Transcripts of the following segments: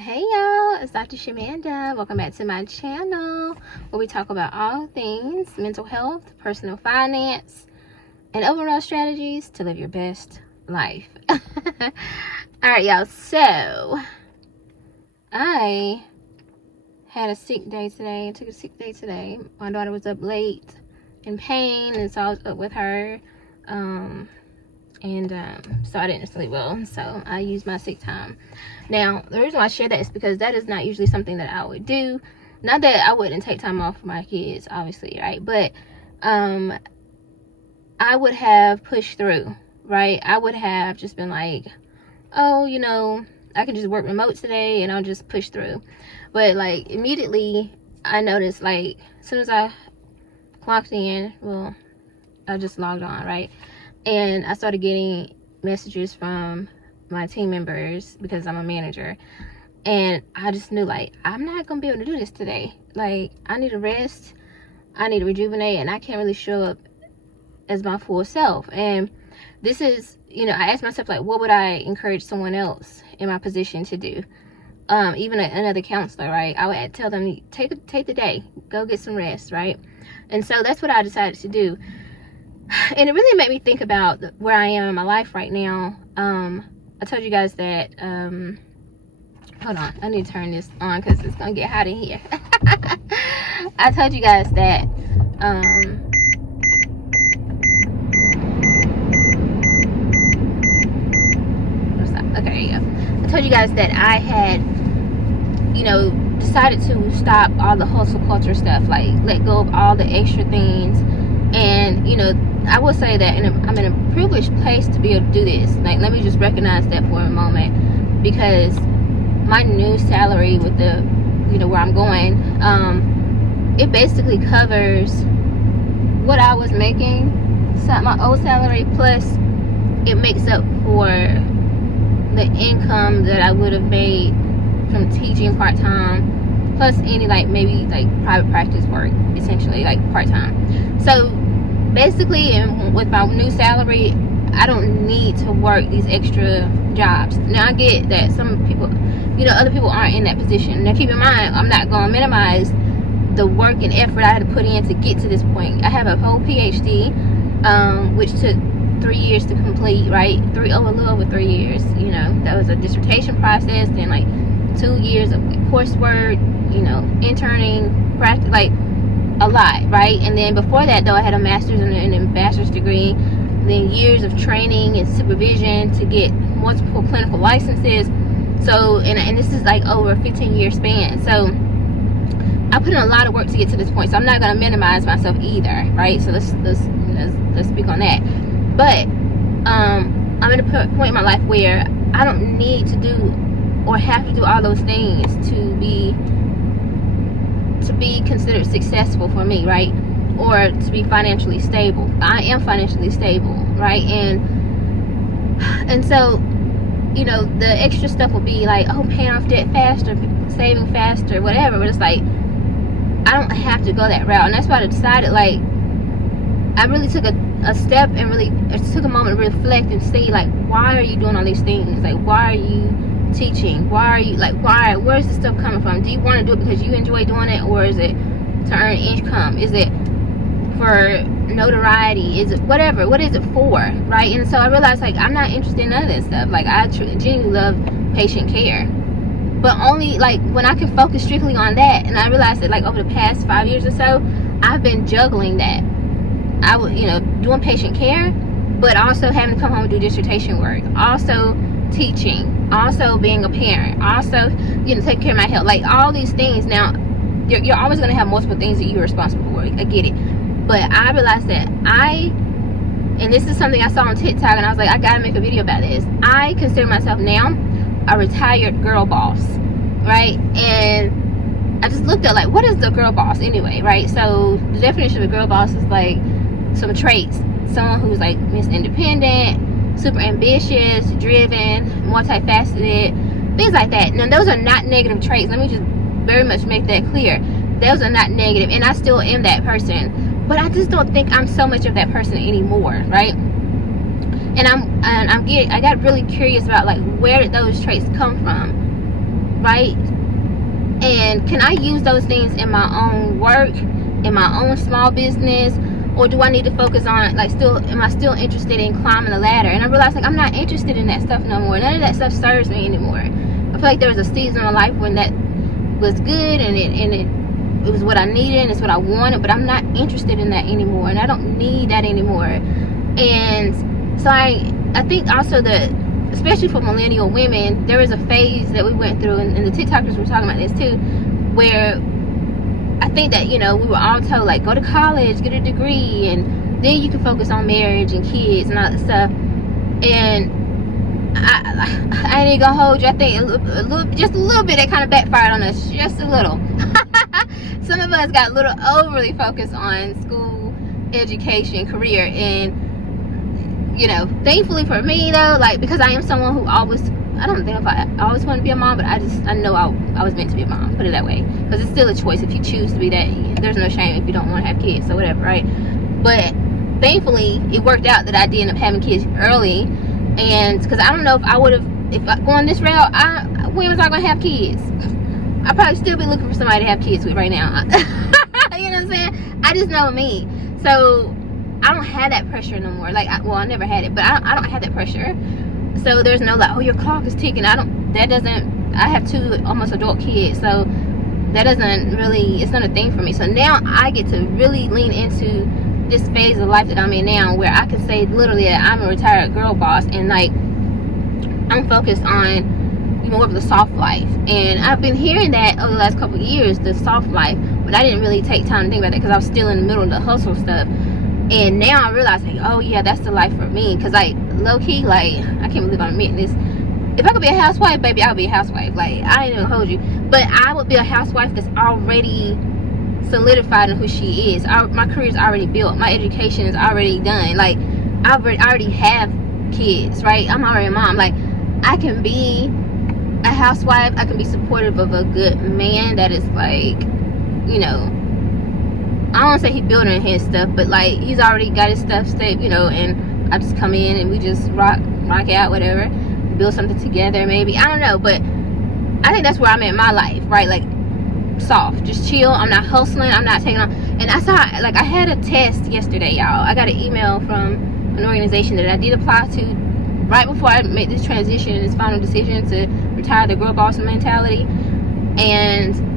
Hey y'all, it's Dr. Shamanda. Welcome back to my channel where we talk about all things mental health, personal finance, and overall strategies to live your best life. Alright y'all, so I had a sick day today. I took a sick day today. My daughter was up late in pain, and so I was up with her. So I didn't sleep well, so I used my sick time. Now, the reason why I share that is because that is not usually something that I would do. Not that I wouldn't take time off for my kids, obviously, right? But I would have pushed through, right? I would have just been like, oh, I can just work remote today and I'll just push through. But like immediately I noticed, like, as soon as I clocked in, well, I just logged on, right? And I started getting messages from my team members because I'm a manager. And I just knew, like, I'm not going to be able to do this today. Like, I need to rest. I need to rejuvenate. And I can't really show up as my full self. And this is, I asked myself, like, what would I encourage someone else in my position to do? Even another counselor, right? I would tell them, take the day. Go get some rest, right? And so that's what I decided to do. And it really made me think about where I am in my life right now. I told you guys that, hold on, I need to turn this on because it's going to get hot in here. I told you guys that, okay, there you go. I told you guys that I had, decided to stop all the hustle culture stuff, like let go of all the extra things. And, I will say that I'm in a privileged place to be able to do this. Like, let me just recognize that for a moment, because my new salary with the, where I'm going, it basically covers what I was making, my old salary, plus it makes up for the income that I would have made from teaching part-time, plus any maybe private practice work, essentially, like part-time. So basically, and with my new salary, I don't need to work these extra jobs. Now, I get that some people, other people aren't in that position. Now, keep in mind, I'm not going to minimize the work and effort I had to put in to get to this point. I have a whole PhD, which took 3 years to complete, right? A little over 3 years. That was a dissertation process, then 2 years of coursework, interning, practice, a lot, right? And then before that, though, I had a master's and a bachelor's degree, then years of training and supervision to get multiple clinical licenses. So, and this is over a 15-year span. So I put in a lot of work to get to this point. So I'm not going to minimize myself either, right? So let's speak on that. But I'm at a point in my life where I don't need to do or have to do all those things to be considered successful for me, right? Or to be financially stable. I am financially stable, right? And so, the extra stuff will be paying off debt faster, saving faster, whatever. But it's I don't have to go that route. And that's why I decided, I really took a step and really took a moment to reflect and see, why are you doing all these things? Why are you teaching? Why are you where's this stuff coming from? Do you want to do it because you enjoy doing it, or is it to earn income? Is it for notoriety? Is it whatever? What is it for, right? And so I realized I'm not interested in none of this stuff. I genuinely love patient care, but only when I can focus strictly on that. And I realized that over the past 5 years or so, I've been juggling that. I would doing patient care, but also having to come home and do dissertation work, also teaching, also being a parent, also taking care of my health, all these things. Now you're always going to have multiple things that you're responsible for. I get it, but I realized that and this is something I saw on TikTok, and I was like, I gotta make a video about this. I consider myself now a retired girl boss, right? And I just looked at what is the girl boss anyway, right? So the definition of a girl boss is some traits: someone who's Miss Independent, super ambitious, driven, multifaceted, things like that. Now, those are not negative traits. Let me just very much make that clear. Those are not negative, and I still am that person. But I just don't think I'm so much of that person anymore, right? And I got really curious about where did those traits come from? right? And can I use those things in my own work, in my own small business? Or do I need to focus on, like, am I still interested in climbing the ladder? And I realized, like, I'm not interested in that stuff no more. None of that stuff serves me anymore. I feel like there was a season of my life when that was good, and it was what I needed, and it's what I wanted, but I'm not interested in that anymore, and I don't need that anymore. And so I think also that, especially for millennial women, there was a phase that we went through, and the TikTokers were talking about this too, where I think that, we were all told, like, go to college, get a degree, and then you can focus on marriage and kids and all that stuff. And I ain't gonna hold you. I think just a little bit, that kind of backfired on us, just a little. Some of us got a little overly focused on school, education, career, and thankfully for me though, like, because I am someone who I don't think if I always want to be a mom, but I know I was meant to be a mom, put it that way, because it's still a choice. If you choose to be that, there's no shame if you don't want to have kids or whatever, right? But thankfully it worked out that I did end up having kids early, and because I don't know if I would have, if I going this route, when was I gonna have kids? I'd probably still be looking for somebody to have kids with right now. You know what I'm saying? I just know me, so I don't have that pressure no more. Like, I never had it, but I don't have that pressure. So there's no, like, oh, your clock is ticking. I have 2 almost adult kids, so that doesn't really, it's not a thing for me. So now I get to really lean into this phase of life that I'm in now, where I can say literally that I'm a retired girl boss, and, like, I'm focused on more of the soft life. And I've been hearing that over the last couple of years, the soft life, but I didn't really take time to think about that because I was still in the middle of the hustle stuff. And now I realize, like, oh yeah, that's the life for me. Because, like, low-key, like, I can't believe I'm admitting this. If I could be a housewife, baby, I would be a housewife. Like, I ain't even hold you. But I would be a housewife that's already solidified in who she is. My career's already built. My education is already done. Like, I already have kids, right? I'm already a mom. Like, I can be a housewife. I can be supportive of a good man that is, like, I don't want to say he building his stuff, but, like, he's already got his stuff stable, and I just come in and we just rock out, whatever, build something together, maybe, I don't know. But I think that's where I'm at in my life, right? Like, soft, just chill. I'm not hustling, I'm not taking on. And I saw, like, I had a test yesterday, y'all. I got an email from an organization that I did apply to right before I made this transition, this final decision to retire the girl boss mentality. And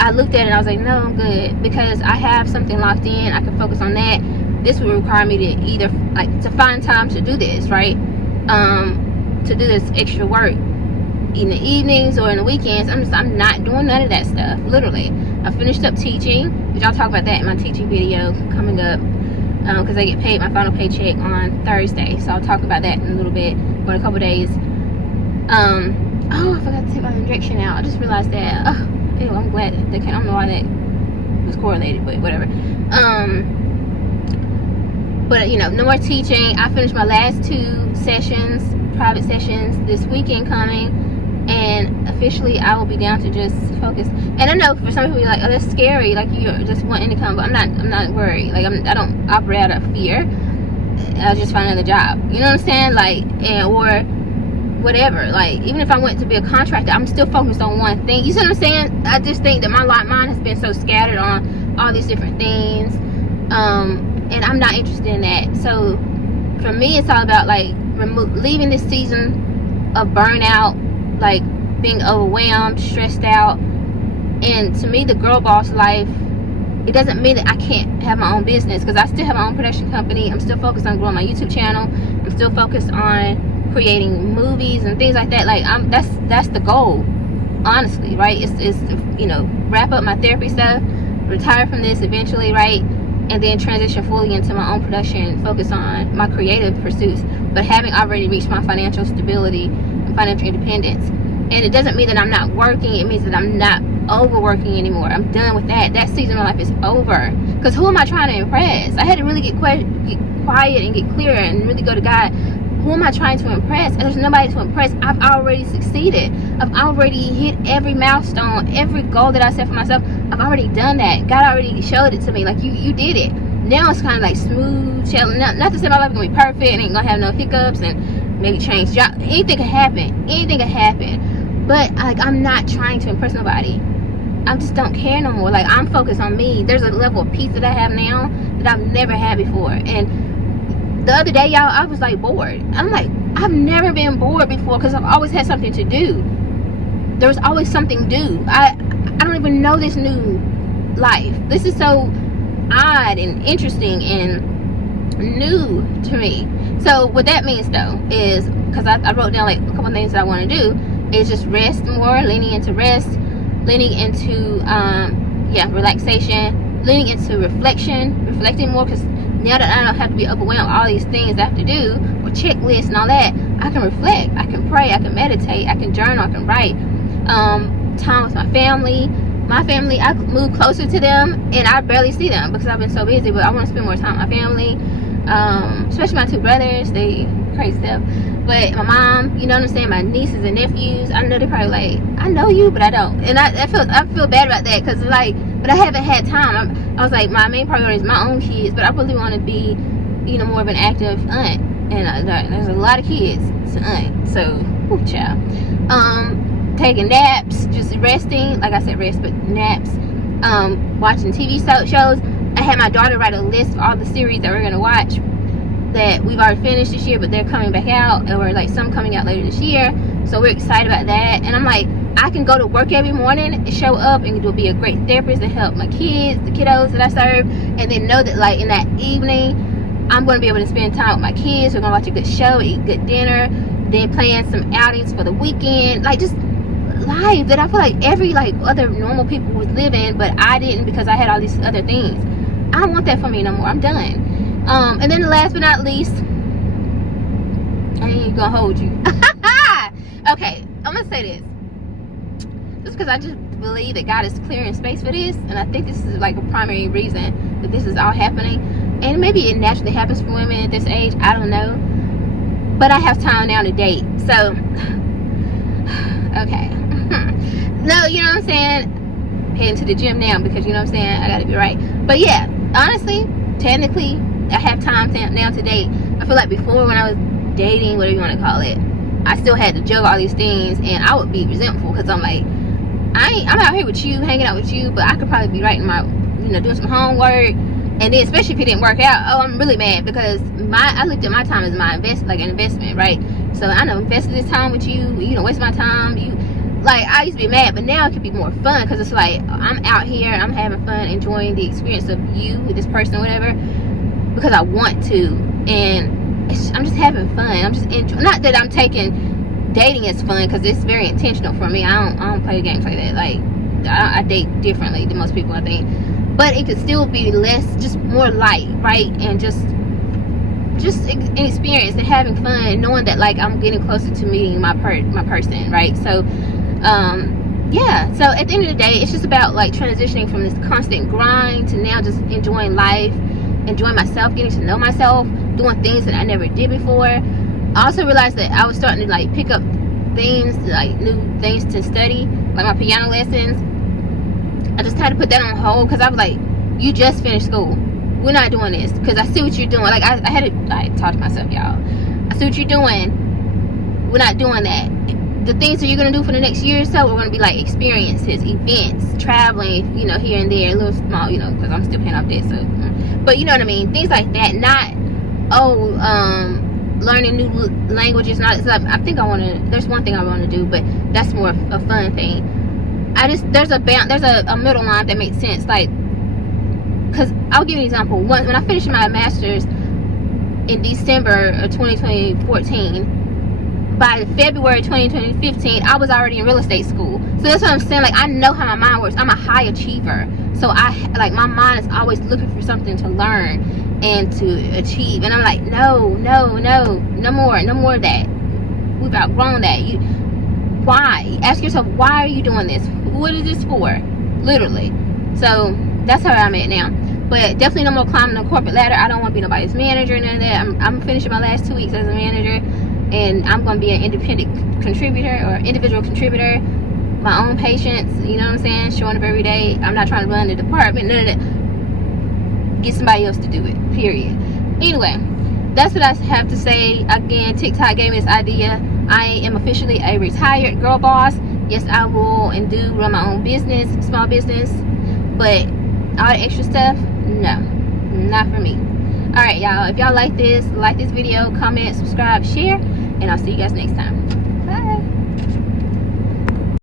I looked at it and I was like, no, I'm good, because I have something locked in. I can focus on that. This would require me to either, like, to find time to do this, right? To do this extra work in the evenings or in the weekends. I'm not doing none of that stuff, literally. I finished up teaching, which I'll talk about that in my teaching video coming up, because I get paid my final paycheck on Thursday. So I'll talk about that in a little bit, or in a couple days. Oh, I forgot to take my injection out. I just realized that. Ew, I'm glad that I don't know why that was correlated, but whatever. But no more teaching. I finished my last 2 sessions, private sessions, this weekend coming, and officially I will be down to just focus. And I know for some people, you're like, oh, that's scary, like, you just want income, but I'm not worried. Like, I don't operate out of fear. I'll just find another job. You know what I'm saying? Like, or whatever. Like, even if I went to be a contractor, I'm still focused on one thing. You see what I'm saying? I just think that my mind has been so scattered on all these different things, and I'm not interested in that. So for me, it's all about, like, leaving this season of burnout, like being overwhelmed, stressed out. And to me, the girl boss life, it doesn't mean that I can't have my own business, because I still have my own production company. I'm still focused on growing my YouTube channel. I'm still focused on creating movies and things like that. Like, that's the goal, honestly, right? It's wrap up my therapy stuff, retire from this eventually, right? And then transition fully into my own production, focus on my creative pursuits, but having already reached my financial stability and financial independence. And it doesn't mean that I'm not working. It means that I'm not overworking anymore. I'm done with that. That season of my life is over. Because who am I trying to impress? I had to really get quiet and get clear and really go to God. Who am I trying to impress? And there's nobody to impress. I've already succeeded. I've already hit every milestone, every goal that I set for myself. I've already done that. God already showed it to me. Like, you did it. Now it's kind of like smooth, chill. Not to say my life is going to be perfect and ain't going to have no hiccups and maybe change job. Anything can happen. Anything can happen. But like, I'm not trying to impress nobody. I just don't care no more. Like, I'm focused on me. There's a level of peace that I have now that I've never had before. And the other day, y'all, I was like bored. I'm like, I've never been bored before because I've always had something to do. There was always something to do. I don't even know this new life. This is so odd and interesting and new to me. So what that means though is, because I wrote down like a couple things that I want to do, is just rest more, leaning into rest, leaning into relaxation, leaning into reflecting more, because now that I don't have to be overwhelmed with all these things I have to do, or checklists and all that, I can reflect, I can pray, I can meditate, I can journal, I can write. Time with my family, I move closer to them, and I barely see them because I've been so busy, but I want to spend more time with my family, especially my two brothers. They crazy stuff. But my mom, you know what I'm saying, my nieces and nephews, I know they're probably like, I know you, but I don't. And I feel bad about that, because like, but I haven't had time. I was like, my main priority is my own kids, but I really want to be, you know, more of an active aunt. And there's a lot of kids to aunt, so ooh, child. Taking naps, just resting, like I said, rest, but naps. Watching TV shows. I had my daughter write a list of all the series that we're gonna watch that we've already finished this year, but they're coming back out, or like some coming out later this year. So we're excited about that. And I'm like, I can go to work every morning and show up and be a great therapist and help my kids, the kiddos that I serve, and then know that like in that evening, I'm going to be able to spend time with my kids. We're going to watch a good show, eat good dinner, then plan some outings for the weekend. Like, just life that I feel like every like other normal people was living, but I didn't, because I had all these other things. I don't want that for me no more. I'm done. And then last but not least, I ain't gonna hold you. Okay, I'm gonna say this. Just because I just believe that God is clearing space for this, and I think this is like a primary reason that this is all happening. And maybe it naturally happens for women at this age, I don't know. But I have time now to date, so okay. No, you know what I'm saying? Heading to the gym now, because you know what I'm saying, I gotta be right. But yeah, honestly, technically, I have time now to date. I feel like before, when I was dating, whatever you want to call it, I still had to juggle all these things, and I would be resentful, because I'm like, I'm out here with you, hanging out with you, but I could probably be writing my, you know, doing some homework. And then especially if it didn't work out, oh, I'm really mad, because I looked at my time as my an investment, right? So I know, invested this time with you, you know, waste my time, like, I used to be mad, but now it can be more fun, because it's like, I'm out here, I'm having fun, enjoying the experience of you, this person, whatever, because I want to, and I'm just having fun. I'm just enjoying. Not that I'm taking dating as fun, because it's very intentional for me. I don't play games like that. Like, I date differently than most people, I think. But it could still be less, just more light, right? And just an experience and having fun, and knowing that like I'm getting closer to meeting my person, right? So yeah, so at the end of the day, it's just about like transitioning from this constant grind to now just enjoying life, enjoying myself, getting to know myself, doing things that I never did before. I also realized that I was starting to like pick up things, like new things to study, like my piano lessons. I just had to put that on hold, because I was like, you just finished school, we're not doing this, because I see what you're doing. Like, I had to talk to myself, y'all. I see what you're doing, we're not doing that. The things that you're going to do for the next year or so are going to be like experiences, events, traveling, you know, here and there, a little small, you know, because I'm still paying off debt, so, but you know what I mean, things like that. Not, learning new languages. Not, like, I think there's one thing I want to do, but that's more a fun thing. There's a middle line that makes sense, like, because I'll give you an example. When I finished my master's in December of 2014, by February 2015, I was already in real estate school. So that's what I'm saying. Like, I know how my mind works. I'm a high achiever. So my mind is always looking for something to learn and to achieve. And I'm like, no more of that. We've outgrown that. Why? Ask yourself, why are you doing this? What is this for? Literally. So that's how I'm at now. But definitely no more climbing the corporate ladder. I don't want to be nobody's manager, none of that. I'm finishing my last 2 weeks as a manager, and I'm going to be an independent contributor, or individual contributor, my own patients, you know what I'm saying, showing up every day. I'm not trying to run the department, none of that. Get somebody else to do it, period. Anyway, that's what I have to say. Again, TikTok gave me this idea. I am officially a retired girl boss, Yes, I will and do run my own business, small business, but all the extra stuff, no, not for me. All right, y'all, if y'all like this video, comment, subscribe, share, and I'll see you guys next time. Bye.